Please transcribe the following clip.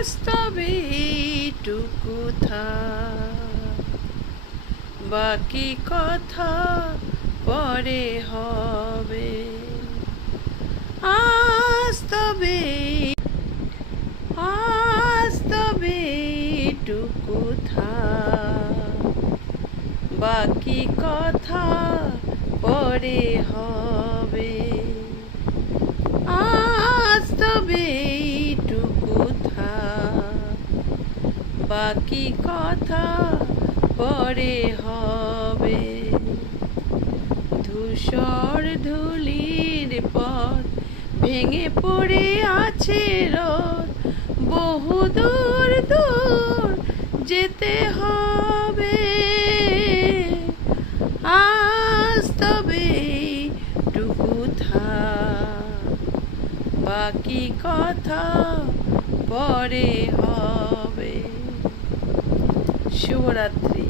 আজ তবে এইটুকু থাক, বাকি কথা পরে হবে। আজ তবে এইটুকু থাক, বাকি কথা পরে হবে। আজ তবে এইটুকু থাক, বাকি কথা পরে হবে। ধূসর ধূলির পথ ভেঙে পড়ে আছে রথ, বহু দূর দূর যেতে হবে। আজ তবে এইটুকু থাক, বাকি কথা পরে হবে। শুভরাত্রি।